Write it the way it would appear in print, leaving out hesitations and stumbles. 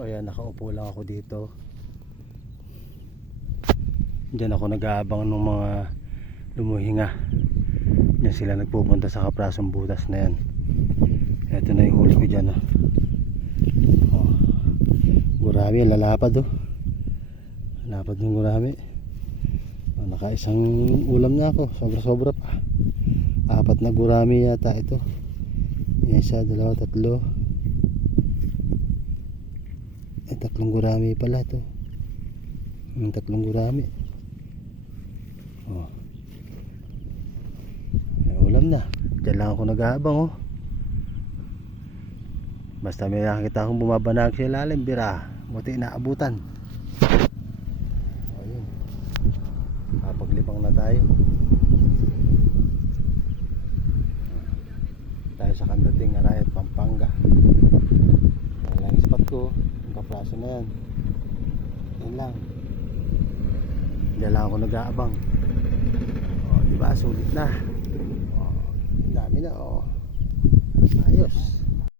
O yan, nakaupo lang ako dito. Diyan ako nag-aabang ng mga lumuhinga. Diyan sila nagpupunta sa Kaprasong Butas na yan. Ito na yung huli ko dyan. Oh. Gurami, lalapad oh. Lalapad ng gurami. Oh, nakaisang ulam na ako. Sobra-sobra pa. 4 na gurami yata ito. 1, 2, 3. Ay, 3 gurami pala ito. 3 gurami. Oh. May ulam na. Diyan lang ako nag-aabang oh. Basta may nakikita akong bumabanag sa ilalim, bira. Buti naabutan. Ayun. Papaglibang na tayo. Tayo sa Candating, Arayat, Pampanga. Yan lang yung spot ko. Yung Kapraso na yan. Yan lang. Diyan lang ako nag-aabang. O, diba? Sulit na. O, dami na o. Ayos.